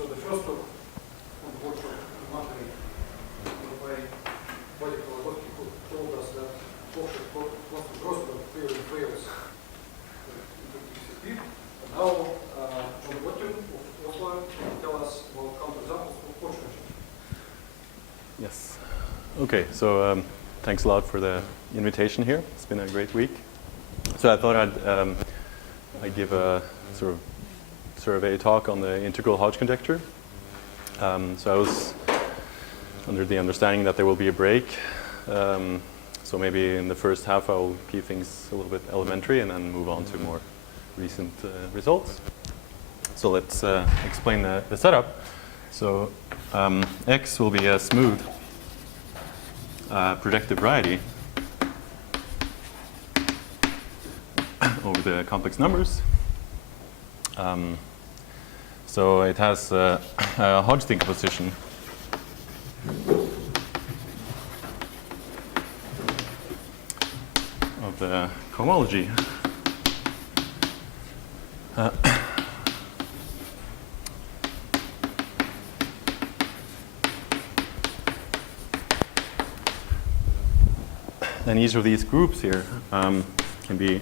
So the first talk on the workshop mapping by particle told us that Rosberg theory fails into TCP. And now John Ottem of Oslo will tell us about counterexamples of Hodge conjecture. Yes. Okay, so thanks a lot for the invitation here. It's been a great week. So I thought I'd give a sort of survey talk on the integral Hodge conjecture. So I was under the understanding that there will be a break. So maybe in the first half I will keep things a little bit elementary and then move on to more recent results. So let's explain the setup. So X will be a smooth projective variety over the complex numbers. So it has a Hodge decomposition of the cohomology. And each of these groups here can be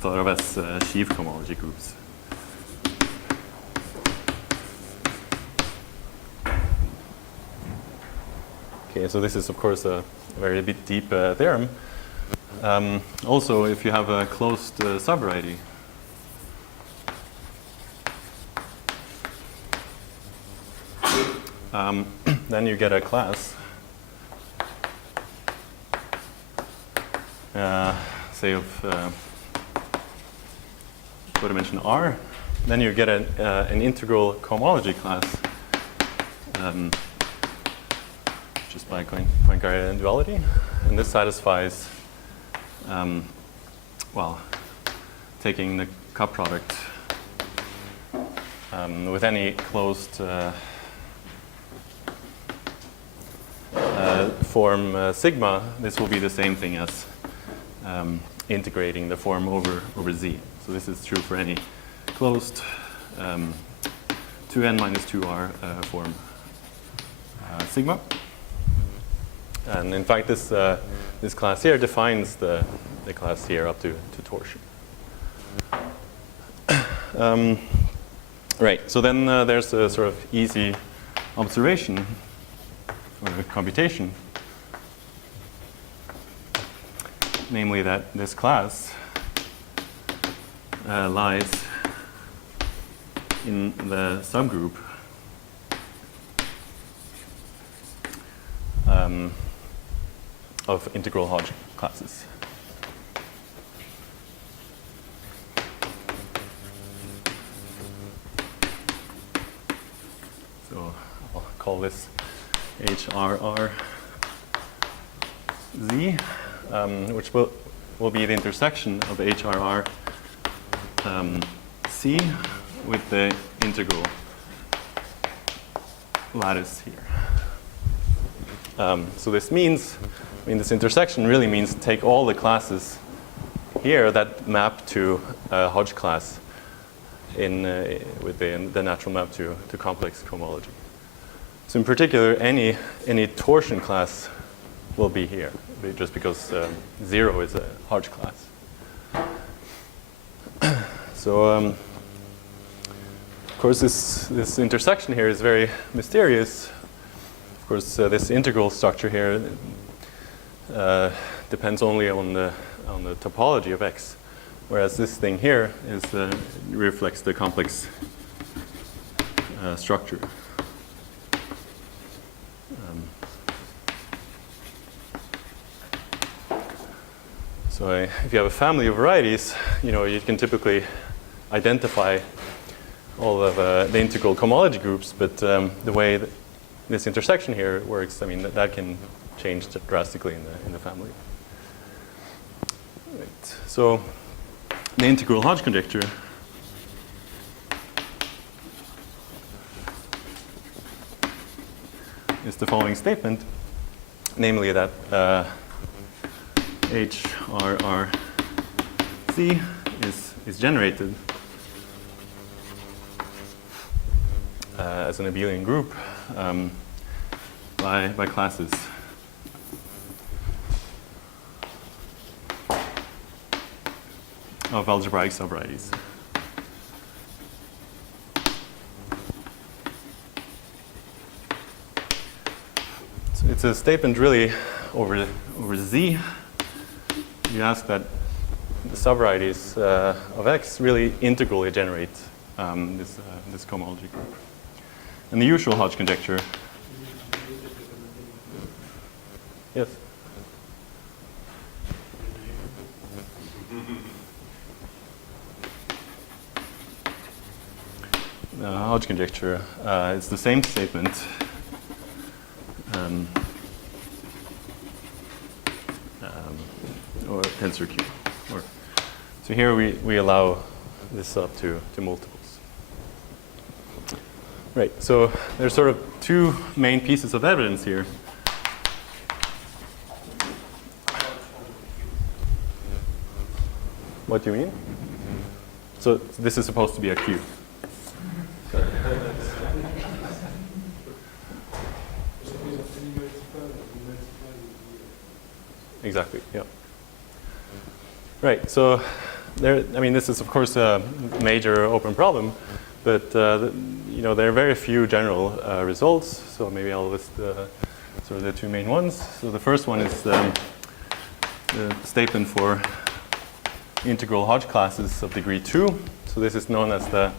thought of as sheaf cohomology groups. Okay, so this is of course a very deep theorem. Also, if you have a closed subvariety, then you get a class, say of co-dimension R. Then you get an integral cohomology class just by Poincare duality, and this satisfies, well, taking the cup product with any closed form sigma. This will be the same thing as integrating the form over Z. So this is true for any closed 2n minus 2r form sigma. And in fact, this class here defines the class here up to torsion. Right, so then there's a sort of easy observation or computation, namely that this class lies in the subgroup of integral Hodge classes. So I'll call this HRR Z, which will be the intersection of HRR C with the integral lattice here. So this means, this intersection really means take all the classes here that map to a Hodge class with the natural map to complex cohomology. So in particular, any torsion class will be here, just because 0 is a Hodge class. So of course this intersection here is very mysterious. Of course, this integral structure here depends only on the topology of X, whereas this thing here reflects the complex structure. So if you have a family of varieties, you can typically identify all of the integral cohomology groups, but the way that this intersection here works, that can change drastically in the family. Right. So the integral Hodge conjecture is the following statement, namely that HRRC is generated as an abelian group by classes. Of algebraic subvarieties. So it's a statement really over Z. You ask that the subvarieties of X really integrally generate this cohomology group. And the usual Hodge conjecture. Yes. Hodge conjecture. It's the same statement. Or tensor Q. So here we allow this up to multiples. Right, so there's sort of two main pieces of evidence here. What do you mean? So this is supposed to be a Q. Exactly, yeah. Right, so this is of course a major open problem, but there are very few general results. So maybe I'll list sort of the two main ones. So the first one is the statement for integral Hodge classes of degree 2. So this is known as the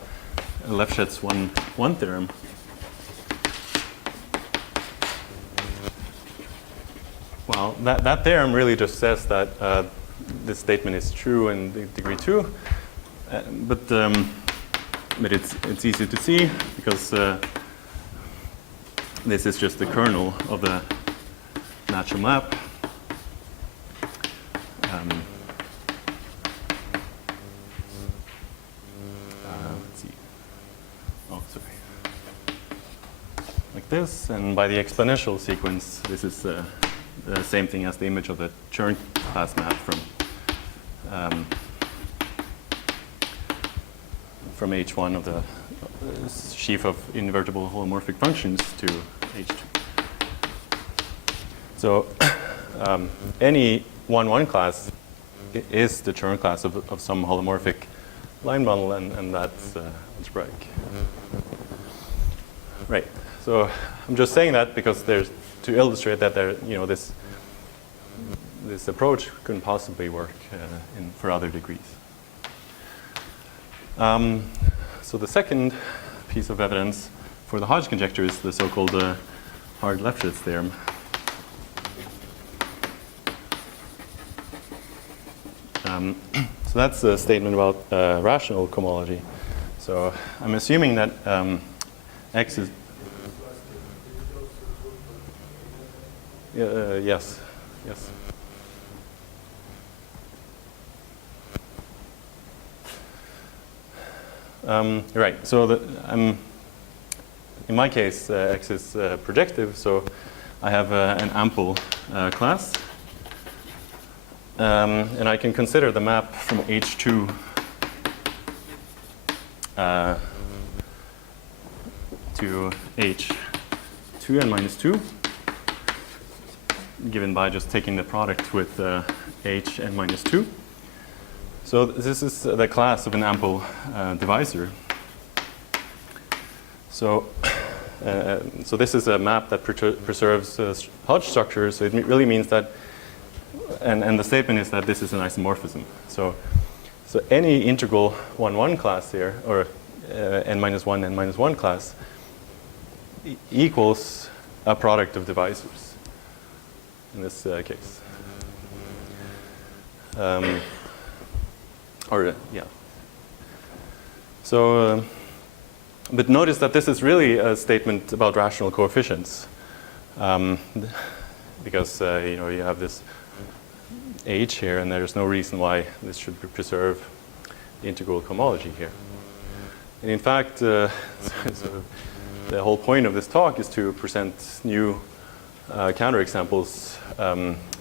Lefschetz 1 theorem. Well, that theorem really just says that this statement is true in degree 2, but it's easy to see because this is just the kernel of the natural map. Let's see. Oh, sorry. Like this, and by the exponential sequence, this is the same thing as the image of the Chern class map from H1 of the sheaf of invertible holomorphic functions to H2. So any 1-1 class is the Chern class of some holomorphic line bundle, and that's algebraic. Right. So I'm just saying that because there's to illustrate that this approach couldn't possibly work for other degrees. So the second piece of evidence for the Hodge conjecture is the so-called Hard-Lefschetz theorem. So that's a statement about rational cohomology. So I'm assuming that X is yes. Right. So in my case, X is projective. So I have an ample class, and I can consider the map from H2 to H2 n minus 2. Given by just taking the product with H n minus 2. So this is the class of an ample divisor. So this is a map that preserves Hodge structure. So it really means that, and the statement is that this is an isomorphism. So any integral 1-1 class here, or n minus 1 class, equals a product of divisors. In this case. Yeah. So, but notice that this is really a statement about rational coefficients. Because, you have this H here, and there's no reason why this should preserve the integral cohomology here. And in fact, so the whole point of this talk is to present new counterexamples,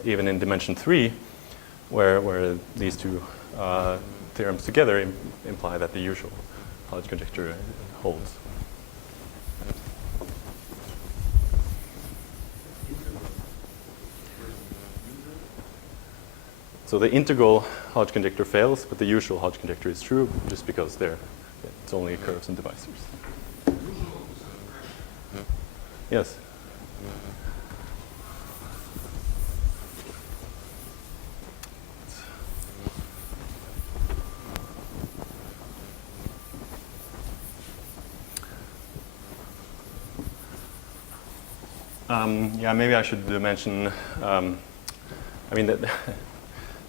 even in dimension 3, where these two theorems together imply that the usual Hodge conjecture holds. So the integral Hodge conjecture fails, but the usual Hodge conjecture is true just because it's only curves and divisors. Yes. Yeah, maybe I should mention, I mean, that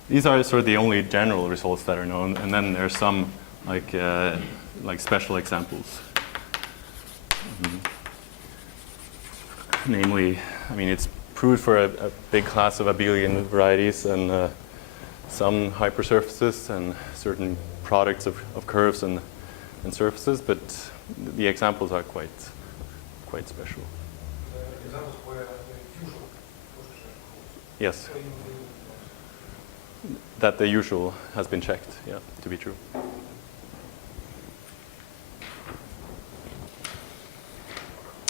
these are sort of the only general results that are known, and then there's some like special examples. Namely, I mean, it's proved for a big class of abelian varieties and some hypersurfaces and certain products of curves and surfaces, but the examples are quite special. Examples where the usual Yes. That the usual has been checked, yeah, to be true.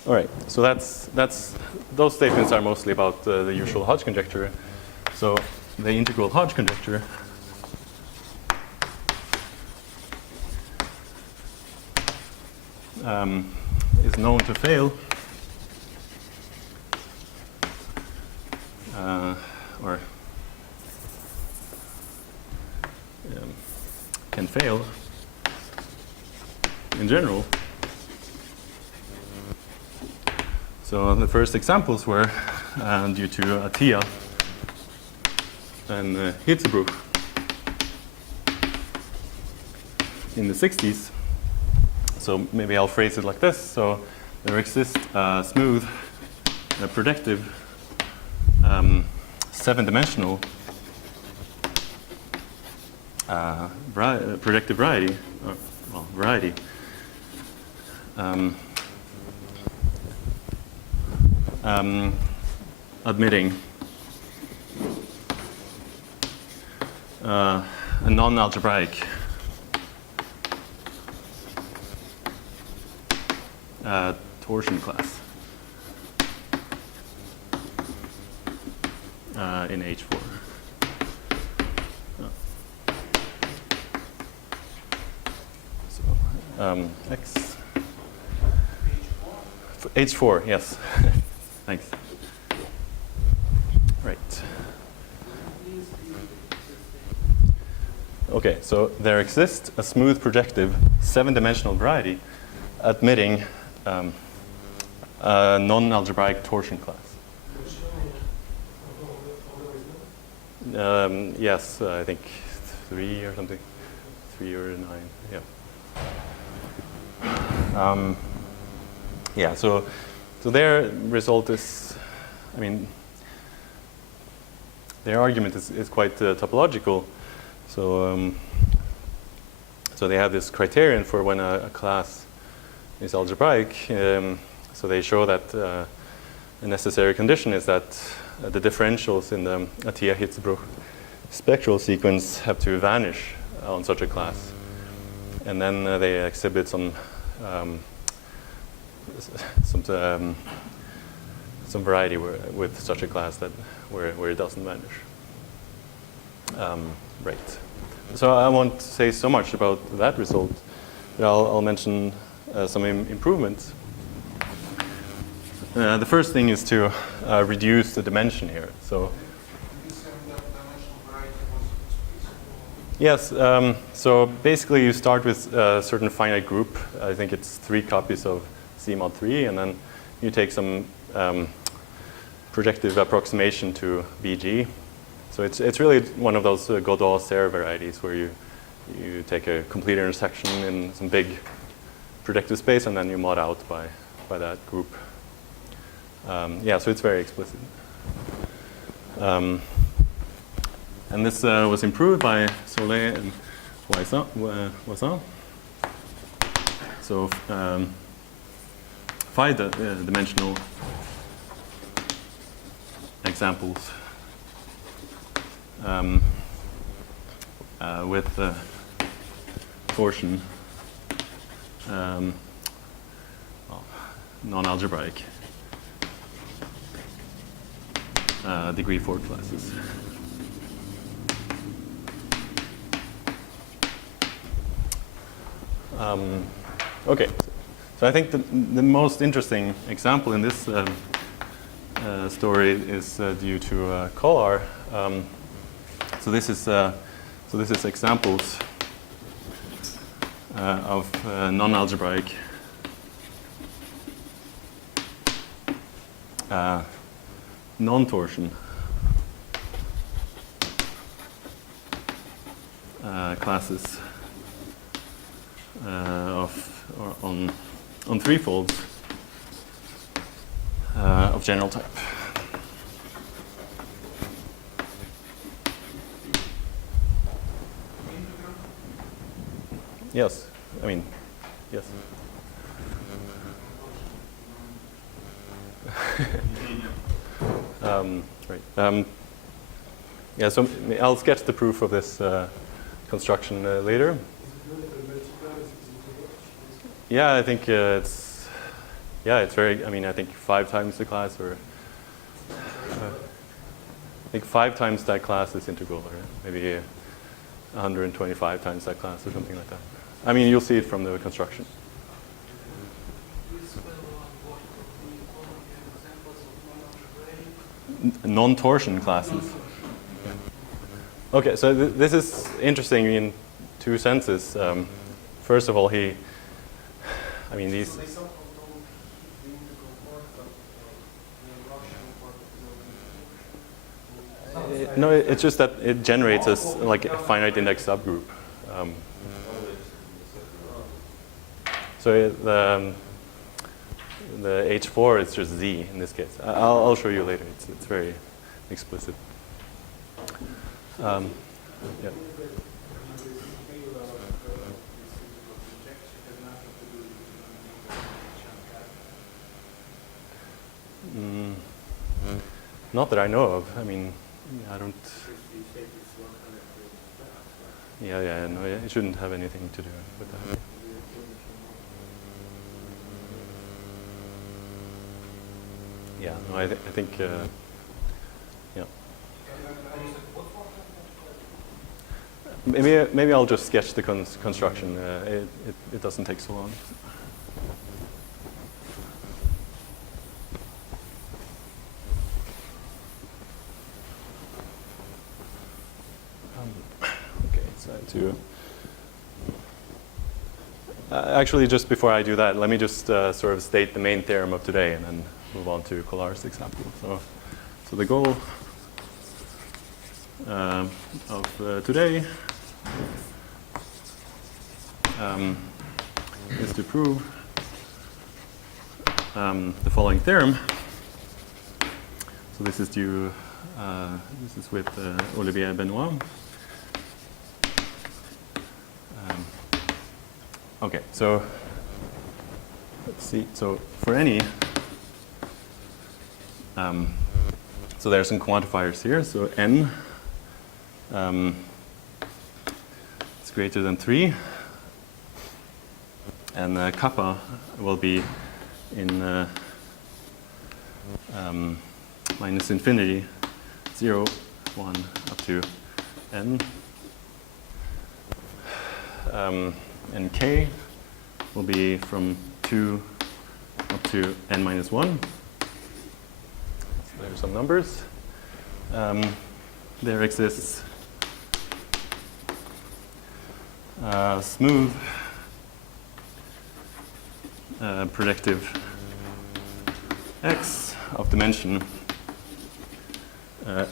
All right, so those statements are mostly about the usual Hodge conjecture. So the integral Hodge conjecture is known to fail, or can fail in general. So the first examples were due to Atiyah and Hirzebruch in the 60s. So maybe I'll phrase it like this. So there exists a smooth, projective, seven-dimensional projective variety, variety. Admitting a non-algebraic torsion class in H4. X. H4, yes. Thanks. Right. Okay, so there exists a smooth projective seven-dimensional variety admitting a non-algebraic torsion class. Yes, I think 3 or something. 3 or 9, yeah. Yeah, so their result is, I mean, their argument is quite topological. So so they have this criterion for when a class is algebraic. So they show that a necessary condition is that the differentials in the Atiyah-Hirzebruch spectral sequence have to vanish on such a class. And then they exhibit some variety with such a class that where it doesn't vanish. Right. So I won't say so much about that result, but I'll mention some improvements. The first thing is to reduce the dimension here. So yes, so basically you start with a certain finite group. I think it's 3 copies of C mod 3, and then you take some projective approximation to BG. So it's really one of those Godot-Serre varieties where you take a complete intersection in some big projective space, and then you mod out by that group. Yeah, so it's very explicit. And this was improved by Solé and Voisin. So 5-dimensional examples with torsion. non-algebraic degree 4 classes. Okay, so I think the most interesting example in this story is due to Collar. So this is examples of non-algebraic non-torsion classes on threefolds of general type. Yes, I mean, yes. Right. Yeah, so I'll sketch the proof of this construction later. Yeah, I think it's very, I mean, I think 5 times the class, or I think 5 times that class is integral, or maybe 125 times that class, or something like that. I mean, you'll see it from the construction. Non-torsion classes. Yeah. Okay, so this is interesting in 2 senses. First of all, these. No, it's just that it generates like a finite index subgroup. So the H4 is just Z in this case. I'll show you later. It's very explicit. Yeah. Not that I know of. I mean, I don't. Yeah, no, it shouldn't have anything to do with that. Yeah, no, I think, yeah. Maybe I'll just sketch the construction. It doesn't take so long. Okay, so actually, just before I do that, let me just sort of state the main theorem of today, and then move on to Collar's example. So the goal of today is to prove the following theorem. So this is due. This is with Olivier Benoist. Okay, so let's see. So for any so there are some quantifiers here. So n is greater than 3, and kappa will be in minus infinity, 0, 1, up to n. And k will be from 2 up to n minus 1. So there are some numbers. There exists smooth projective x of dimension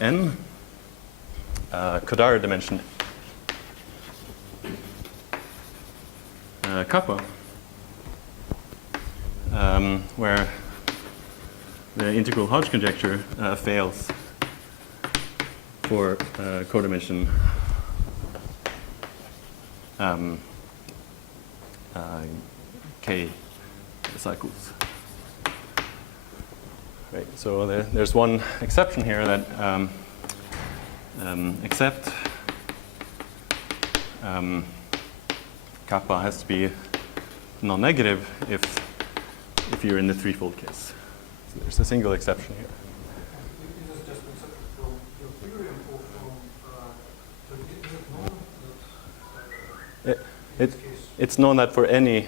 n, Kodara dimension kappa, where the integral Hodge conjecture fails for codimension k cycles. Right. So there's one exception here that except kappa has to be non-negative if if you're in the threefold case. So there's a single exception here. Is this just accepted from your theorem or from, so is it known that in this case? It's known that for any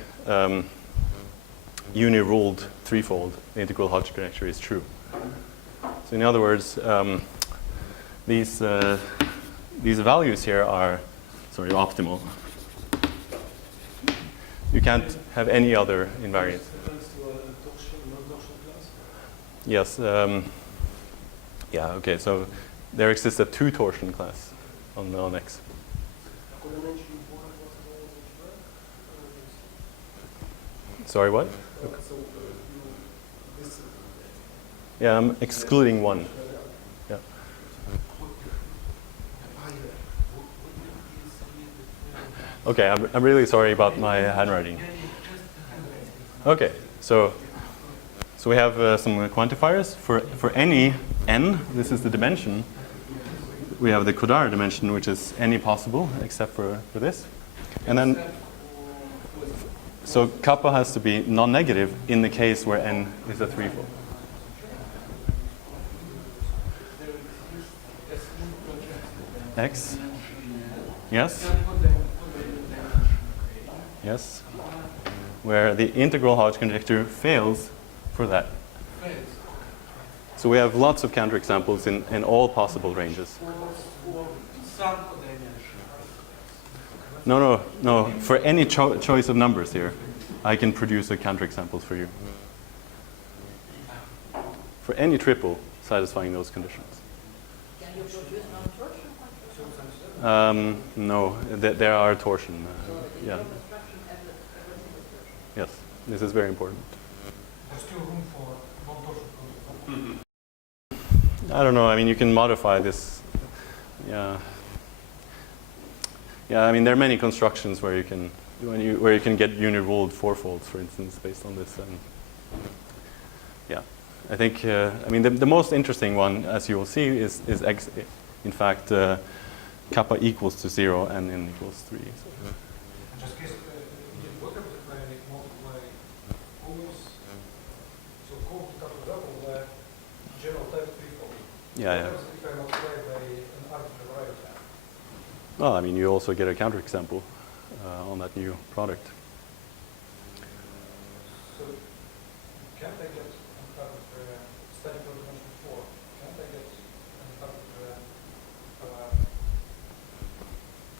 uni-ruled threefold, the integral Hodge conjecture is true. So in other words, these values here are optimal. You can't have any other invariance. Yes. Yeah. Okay. So there exists a two-torsion class on X. Sorry, what? Yeah, I'm excluding one. Yeah. Okay, I'm really sorry about my handwriting. Okay, so we have some quantifiers for any n. This is the dimension. We have the Codard dimension, which is any possible except for this, and then so kappa has to be non-negative in the case where n is a threefold. X. Yes. Yes. Where the integral Hodge conjecture fails for that. So we have lots of counterexamples in all possible ranges. No. For any choice of numbers here, I can produce a counterexamples for you. For any triple satisfying those conditions. Can you produce non-torsion? No, there are torsion. Yeah. Yes, this is very important. There's still room for non-torsion. I don't know. I mean, you can modify this. Yeah. Yeah. I mean, there are many constructions where you can get uni-ruled fourfolds, for instance, based on this. And yeah, I think. I mean, the most interesting one, as you will see, is X. In fact, kappa equals to 0 and n equals 3. So. Just case, what happens if I multiply almost so called counterexample general type threefold? Yeah. What happens if I multiply by an arbitrary variable? Well, I mean, you also get a counterexample on that new product. So can't I get an arbitrary static dimension 4? Can't I get an arbitrary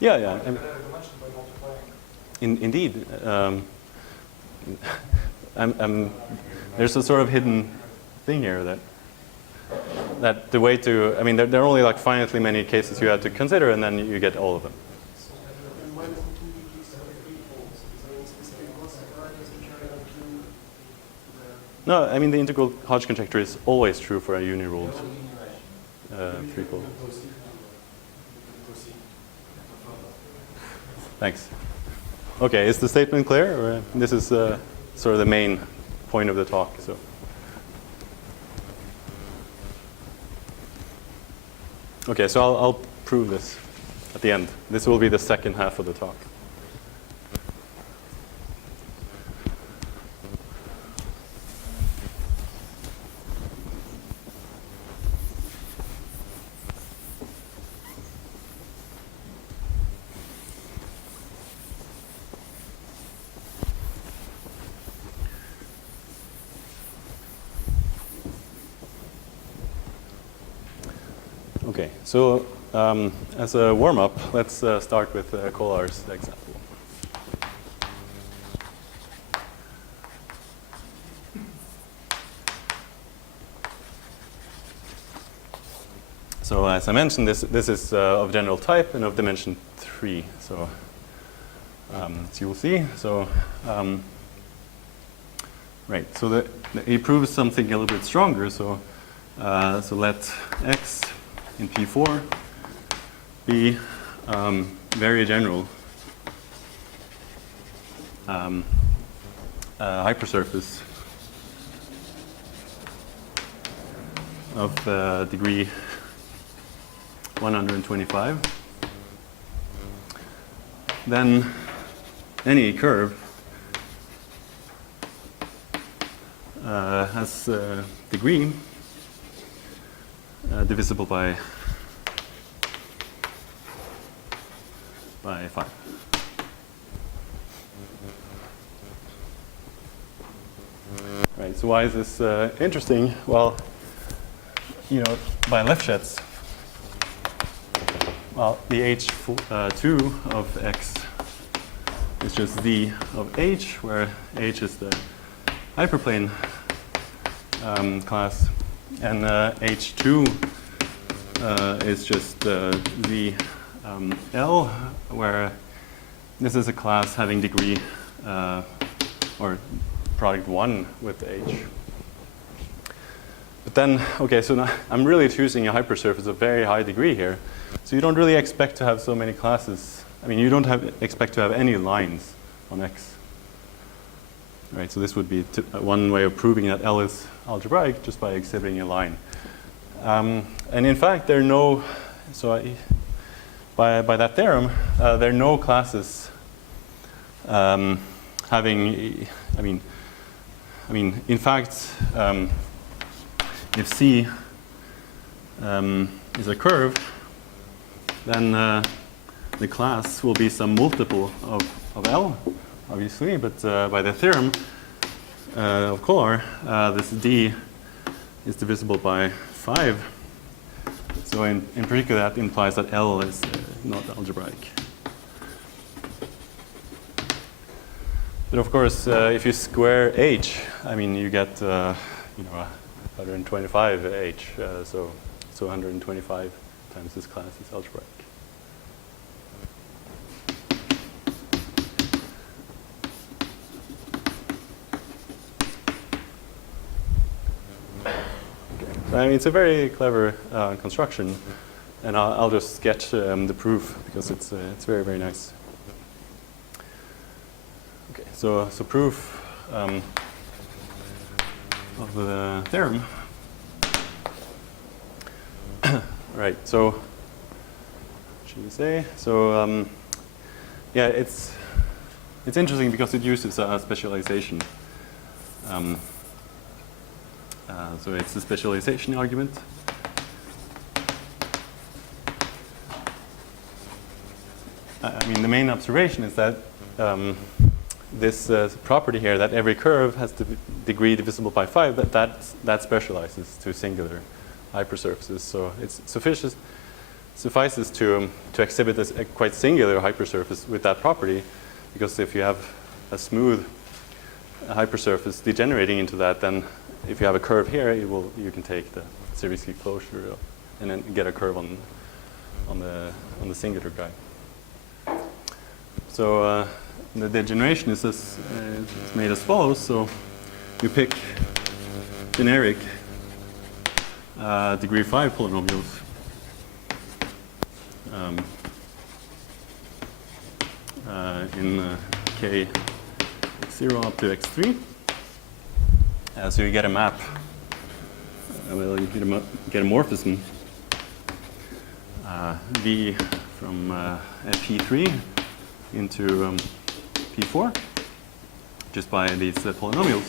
Yeah. dimension by multiplying? Indeed. There's a sort of hidden thing here that the way to, I mean, there are only like finitely many cases you have to consider, and then you get all of them. No, I mean, the integral Hodge conjecture is always true for a uni-ruled threefold. Thanks. Okay, is the statement clear? Or this is sort of the main point of the talk. So. Okay, so I'll prove this at the end. This will be the second half of the talk. Okay, so as a warm-up, let's start with Kolar's example. So as I mentioned, this is of general type and of dimension 3. So as you will see, so right. So he proves something a little bit stronger. So so let X in P4 be very general hypersurface of degree 125. Then any curve has degree divisible by 5. Right. So why is this interesting? Well, you know, by Lefschetz, well, the H2 of X is just Z of H, where H is the hyperplane class, and H2 is just Z L, where this is a class having degree or product 1 with H. But then, okay, so now I'm really choosing a hypersurface of very high degree here. So you don't really expect to have so many classes. I mean, you don't expect to have any lines on X. Right, so this would be one way of proving that L is algebraic, just by exhibiting a line. And in fact, there are no, by that theorem, there are no classes having, I mean, in fact, if C is a curve, then the class will be some multiple of L, obviously, but by the theorem of Kolar, this D is divisible by 5. So in particular, that implies that L is not algebraic. But of course, if you square H, I mean, you get, 125 H, so 125 times this class is algebraic. Okay. I mean, it's a very clever construction, and I'll just sketch the proof because it's very, very nice. Okay, so proof of the theorem. Right, so should we say? So yeah, it's interesting because it uses a specialization. So it's the specialization argument. I mean, the main observation is that this property here, that every curve has the degree divisible by 5, that specializes to singular hypersurfaces. So it suffices to exhibit this a quite singular hypersurface with that property, because if you have a smooth hypersurface degenerating into that, then if you have a curve here, you can take the Sariski closure and then get a curve on the singular guy. So the degeneration is made as follows. So you pick generic degree 5 polynomials in K x0 up to x3. So you get a map. Well, you get a morphism V from P3 into P4 just by these polynomials.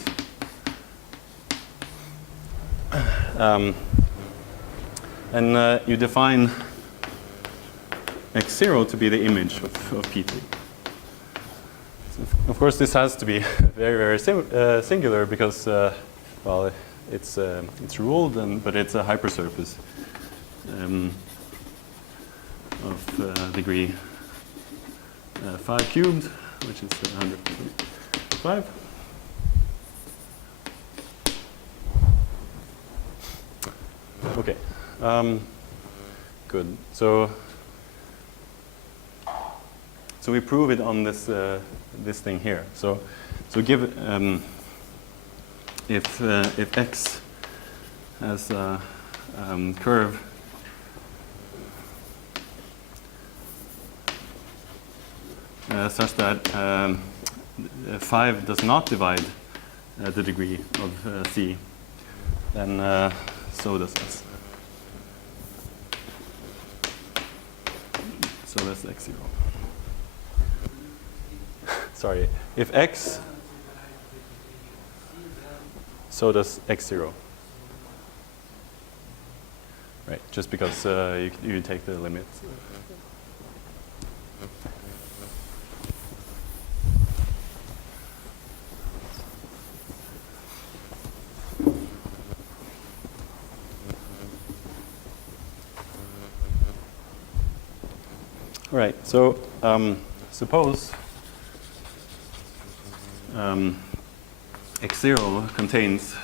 And you define x0 to be the image of P3. So of course, this has to be very, very singular because, well, it's ruled, but it's a hypersurface of degree 5 cubed, which is 125. Okay, good. So we prove it on this thing here. So give if x has a curve such that 5 does not divide the degree of C, then so does S. So that's x0. Sorry, if x, so does x0. Right, just because you take the limit. All right, so suppose x0 contains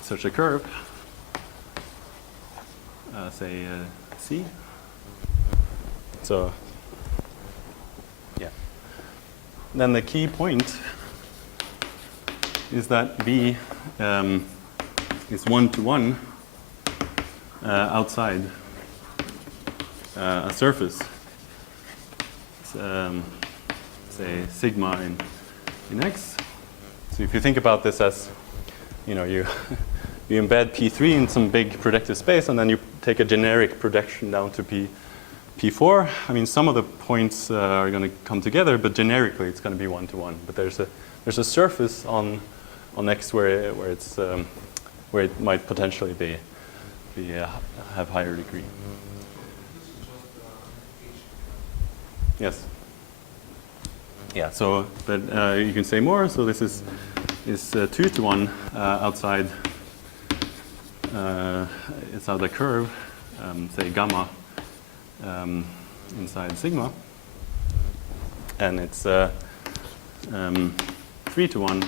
such a curve, say C. So, yeah. Then the key point is that B is 1-to-1 outside a surface, say sigma in X. So if you think about this as, you know, you embed P3 in some big projective space, and then you take a generic projection down to P4. I mean, some of the points are going to come together, but generically it's going to be 1-to-1. But there's a surface on X where it might potentially have higher degree. Yes. Yeah. So, but you can say more. So this is 2-to-1 outside. Inside the curve, say gamma inside sigma, and it's 3-to-1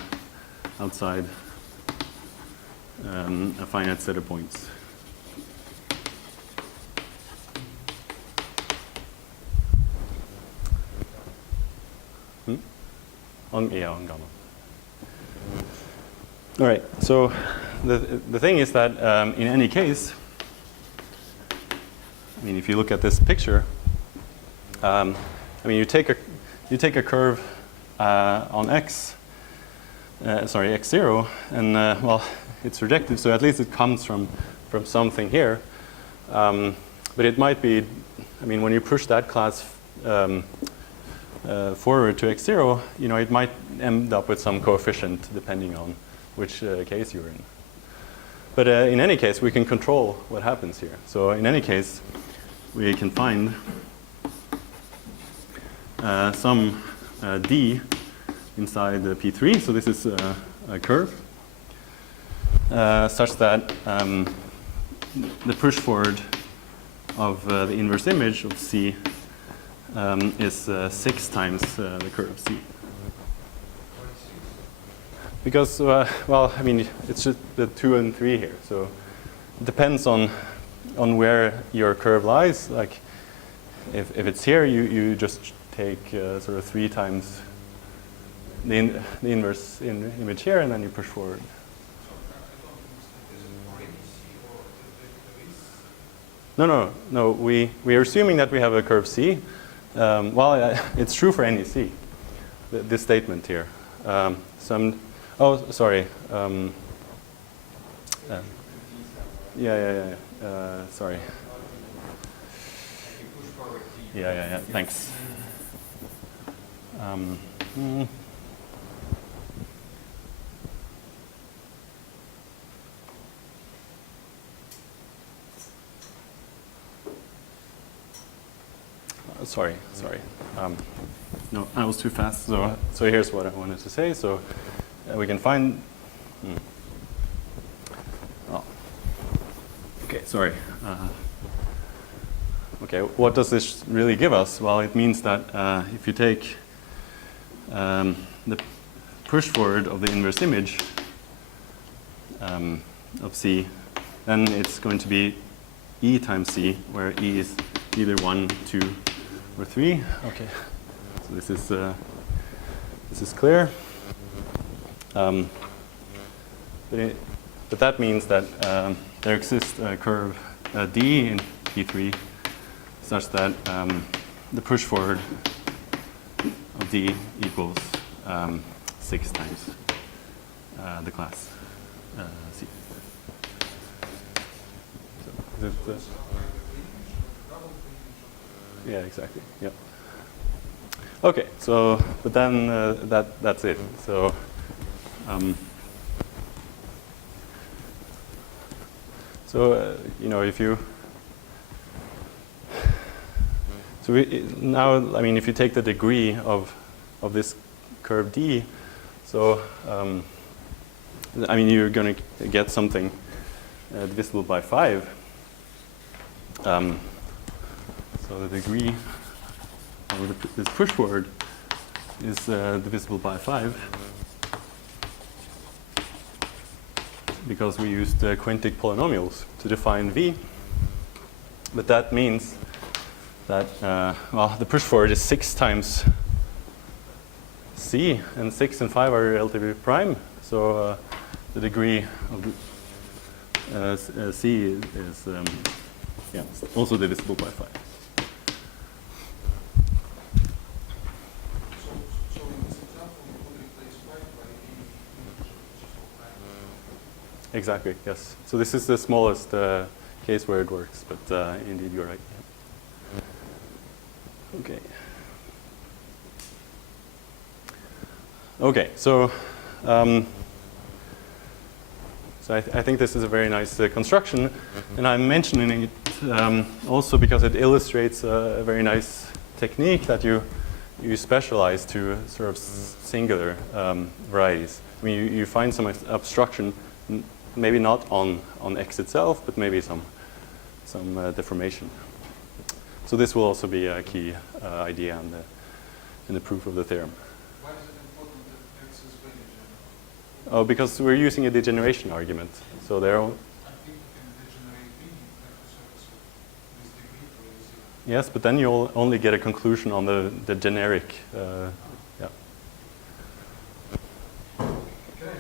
outside a finite set of points. On gamma. All right. So the thing is that in any case, I mean, if you look at this picture, I mean, you take a curve on x0, and well, it's projective, so at least it comes from something here. But it might be, I mean, when you push that class forward to x0, you know, it might end up with some coefficient depending on which case you're in. But in any case, we can control what happens here. So in any case, we can find some d inside the P3. So this is a curve such that the push forward of the inverse image of C is 6 times the curve C. Because, well, I mean, it's just the 2 and 3 here. So it depends on where your curve lies. Like, if it's here, you just take sort of 3 times the inverse image here, and then you push forward. No. We are assuming that we have a curve C. Well, it's true for any C. This statement here. Oh, sorry. Sorry. Yeah. Thanks. Sorry. No, I was too fast. So here's what I wanted to say. So we can find. Oh. Okay. Sorry. Okay. What does this really give us? Well, it means that if you take the push forward of the inverse image of C, then it's going to be E times C, where E is either 1, 2, or 3. Okay. So this is clear. But that means that there exists a curve D in P3 such that the push forward of D equals 6 times the class C. So yeah, exactly. Yep. Okay. So, but then that's it. So You know, if you now, I mean, if you take the degree of this curve D, so I mean, you're going to get something divisible by 5. So the degree of this push forward is divisible by 5 because we used quintic polynomials to define V. But that means that well, the push forward is 6 times C, and 6 and 5 are relatively prime. So the degree of C is yeah, also divisible by 5. So in this example, you would replace 5 by any integer, which is all prime. Exactly, yes. So this is the smallest case where it works, but indeed you're right. Yeah. Okay. Okay, so I think this is a very nice construction, and I'm mentioning it also because it illustrates a very nice technique that you specialize to sort of singular varieties. I mean, you find some obstruction, maybe not on X itself, but maybe some deformation. So this will also be a key idea in the proof of the theorem. Why is it important that X is very general? Oh, because we're using a degeneration argument. So they're all, I think you can degenerate V at the surface of this degree to 0. yes, but then you'll only get a conclusion on the generic. Yeah. Can I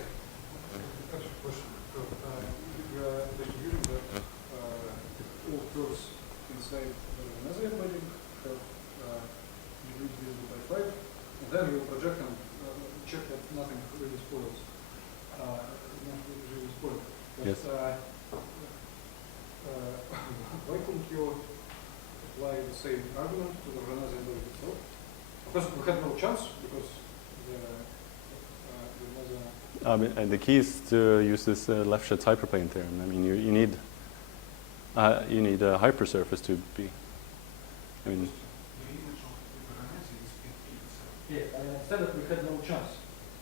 ask a question? You are distributing the all curves inside the Nazir embedding have degree divisible by 5, and then you project them, check that nothing really spoils. Nothing really spoils. But, Yes. why couldn't you apply the same argument to the Nazir embedding itself? Of course, we had no chance because the Nazir. And the key is to use this Lefschetz hyperplane theorem. I mean, you need a hypersurface to be. I mean, The image of the Veronese is in itself. Yeah, I understand that we had no chance.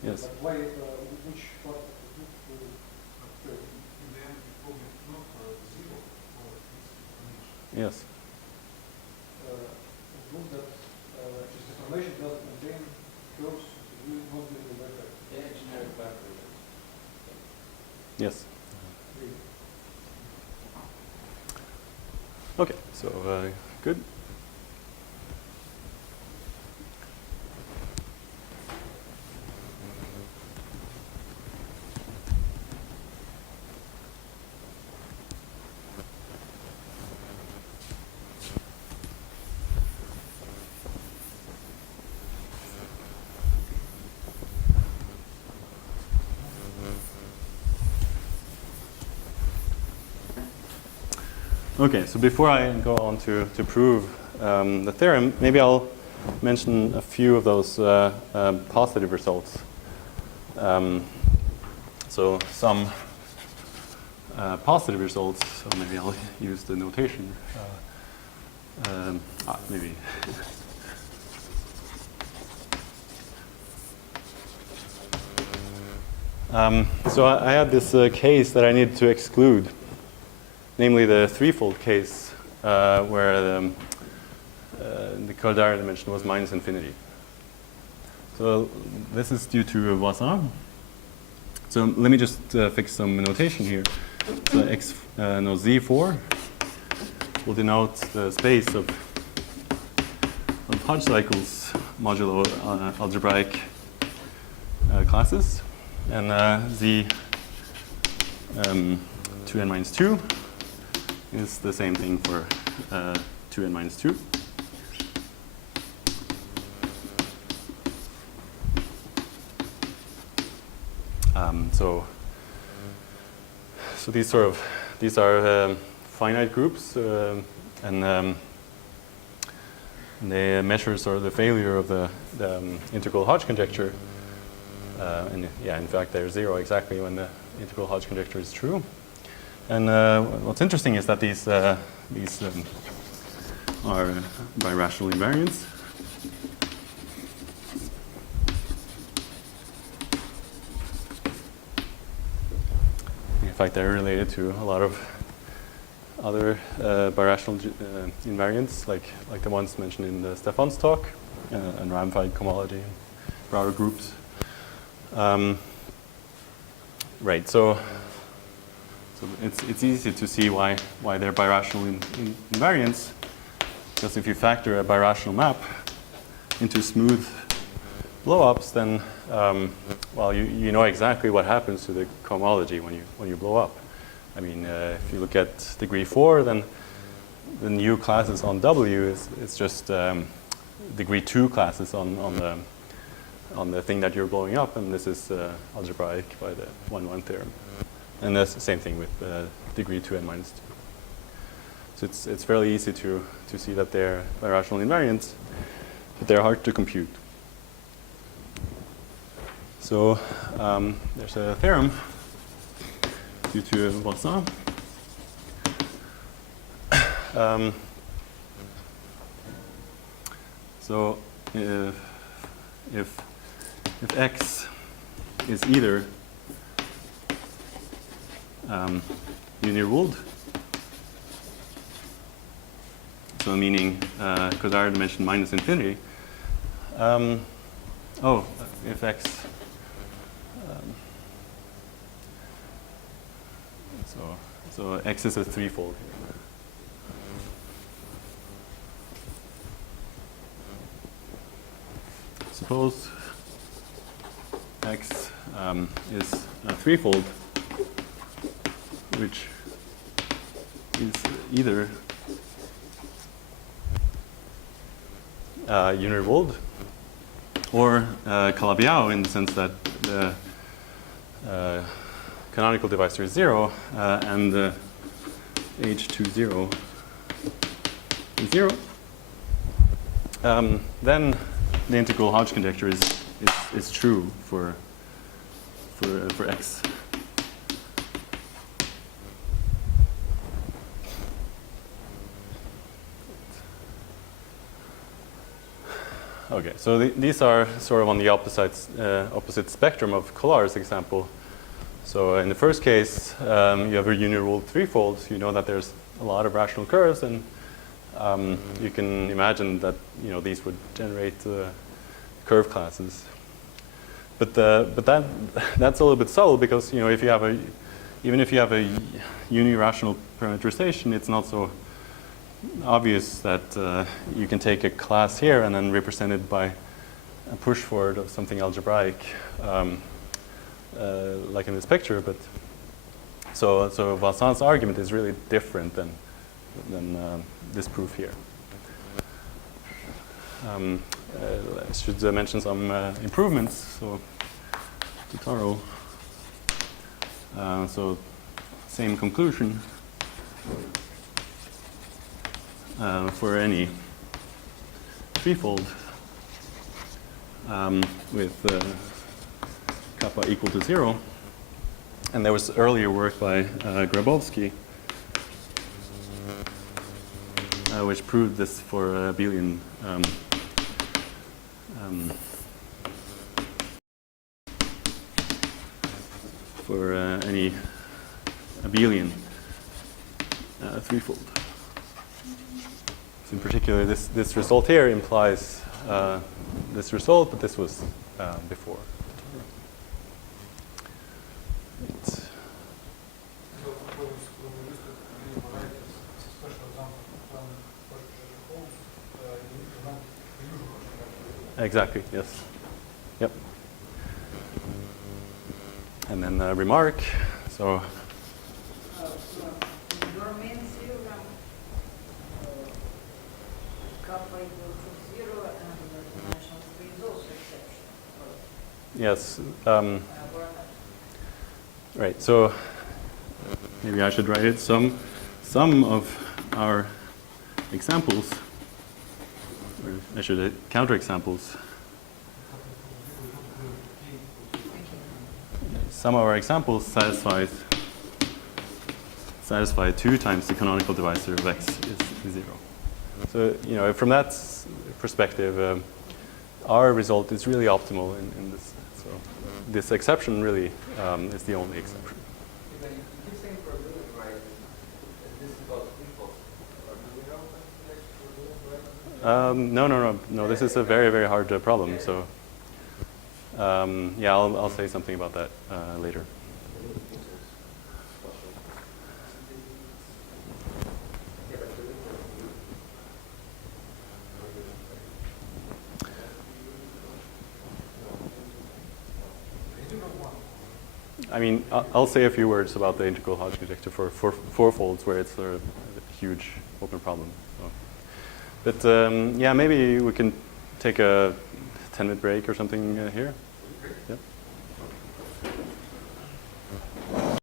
yes. But why, which part of the book will occur? In the end, it will be not 0 or its information. Yes. Prove that this information doesn't contain curves not divisible by 5. Yeah, generic vector. Yes. Okay. So good. Okay, so before I go on to prove the theorem, maybe I'll mention a few of those positive results. So some positive results, so maybe I'll use the notation. Maybe. So I had this case that I need to exclude, namely the threefold case where the caldera dimension was minus infinity. So this is due to Voisin. So let me just fix some notation here. So Z4 will denote the space of Hodge cycles modulo algebraic classes, and Z 2n minus 2 is the same thing for 2n minus 2. So these are finite groups, and they measure sort of the failure of the integral Hodge conjecture And yeah, in fact, they're 0 exactly when the integral Hodge conjecture is true. And what's interesting is that these are birational invariants. In fact, they're related to a lot of other birational invariants, like the ones mentioned in Stefan's talk, and ramified cohomology, Browder groups. Right. So it's easy to see why they're birational invariants, because if you factor a birational map into smooth blow-ups, then well, you know exactly what happens to the cohomology when you blow up. I mean, if you look at degree 4, then the new classes on W is just degree 2 classes on the thing that you're blowing up, and this is algebraic by the 1-1 theorem. And that's the same thing with degree 2 and minus 2. So it's fairly easy to see that they're birational invariants, but they're hard to compute. So there's a theorem due to Voisin. So if X is either uniruled, so meaning because I already mentioned minus infinity. If X so X is a threefold here. Suppose X is a threefold, which is either uniruled or Calabi-Yau, in the sense that the canonical divisor is 0 and the H20 is 0. Then the integral Hodge conjecture is true for X. Okay, so these are sort of on the opposite spectrum of Collar's example. So in the first case, you have a uniruled threefold. So you know that there's a lot of rational curves, and you can imagine that these would generate curve classes. But that's a little bit subtle, because if you have even if you have a unirational parameterization, it's not so obvious that you can take a class here and then represent it by a push forward of something algebraic, like in this picture. But so Voisin's argument is really different than this proof here. I should mention some improvements. So Tutaro. So same conclusion for any threefold with kappa equal to 0. And there was earlier work by Grabowski, which proved this for abelian for any abelian threefold. So in particular, this result here implies this result, but this was before. Right. Exactly, yes. Yep. And then a remark. So your main theorem, kappa equal to 0 and the dimension 3 is also exception. yes. Right. So maybe I should write it. Some of our examples, or I should counterexamples. some of our examples satisfy 2 times the canonical divisor of x is 0. So, you know, from that perspective, our result is really optimal in this. So this exception really is the only exception. You keep saying probability, right? This is about defaults. Do we know probability, right? No. This is a very, very hard problem. So, yeah, I'll say something about that later. I mean, I'll say a few words about the integral Hodge conjecture for fourfolds, where it's sort of a huge open problem. So. But yeah, maybe we can take a 10-minute break or something here.